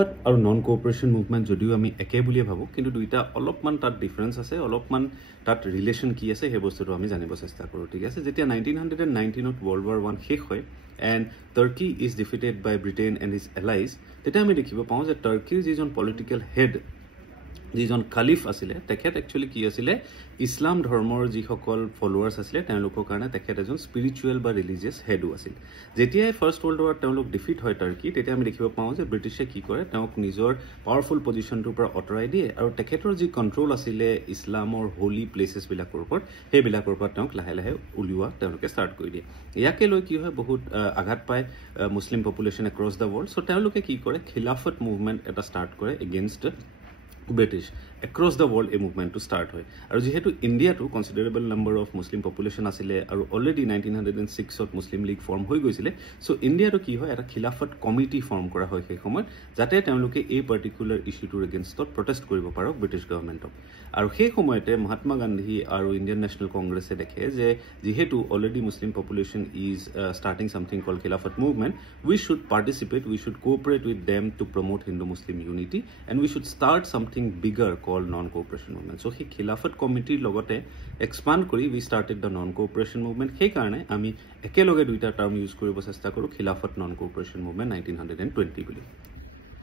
আৰু non cooperation movement যদিও আমি একে বুলিয়ে ভাবোঁ কিন্তু দুইটা অলপমান তাত ডিফাৰেঞ্চ আছে অলপমান তাত ৰিলেশ্যন কি আছে সেই বস্তুটো আমি জানিব চেষ্টা কৰোঁ ঠিক আছে যেতিয়া 1919ত ৱৰ্ল্ড ৱাৰ 1 শেষ হয় and Turkey is defeated by Britain and its allies তেতিয়া আমি দেখিব পাওঁ যে টাৰ্কিৰ যিজন পলিটিকেল হেড যিজন কালিফ আছিলে তেখেত একচুৱেলি কি আছিলে ইছলাম ধৰ্মৰ যিসকল ফলোৱাৰ্ছ আছিলে তেওঁলোকৰ কাৰণে তেখেত এজন স্পিৰিচুৱেল বা ৰিলিজিয়াছ হেডো আছিল যেতিয়াই ফাৰ্ষ্ট ৱৰ্ল্ড ৱাৰ তেওঁলোক ডিফিট হয় টাৰ্কি তেতিয়া আমি দেখিব পাওঁ যে ব্ৰিটিছে কি কৰে তেওঁক নিজৰ পাৱাৰফুল পজিশ্যনটোৰ পৰা আঁতৰাই দিয়ে আৰু তেখেতৰ যি কণ্ট্ৰল আছিলে ইছলামৰ হোলি প্লেচেছবিলাকৰ ওপৰত সেইবিলাকৰ পৰা তেওঁক লাহে লাহে উলিওৱা তেওঁলোকে ষ্টাৰ্ট কৰি দিয়ে ইয়াকে লৈ কি হয় বহুত আঘাত পায় মুছলিম পপুলেশ্যন এক্ৰছ দ্য ৱৰ্ল্ড চ' তেওঁলোকে কি কৰে খিলাফত মুভমেণ্ট এটা ষ্টাৰ্ট কৰে against British across the world এই মুভমেণ্টটো ষ্টাৰ্ট হয় আৰু যিহেতু ইণ্ডিয়াটো কনচিডাৰেবল নাম্বাৰ অফ মুছলিম পপুলেশ্যন আছিলে আৰু অলৰেডি 1906ত মুছলিম লীগ ফৰ্ম হৈ গৈছিলে চ' ইণ্ডিয়াটো কি হয় এটা খিলাফত কমিটি ফৰ্ম কৰা হয় সেই সময়ত যাতে তেওঁলোকে এই পাৰ্টিকুলাৰ ইছ্যুটোৰ এগেইনষ্টত প্ৰটেষ্ট কৰিব পাৰক ব্ৰিটিছ গভৰ্ণমেণ্টক আৰু সেই সময়তে মহাত্মা গান্ধী আৰু ইণ্ডিয়ান নেশ্যনেল কংগ্ৰেছে দেখে যে যিহেতু already Muslim population is starting something call Khilafat movement we should participate we should cooperate with them to promote Hindu Muslim unity and we should start something bigger called non-cooperation movement. So, he Khilafat committee logote expand kori we started the non-cooperation movement. He karne ami ekeloge duita term use koribo chesta koru Khilafat non-cooperation movement 1920 boli.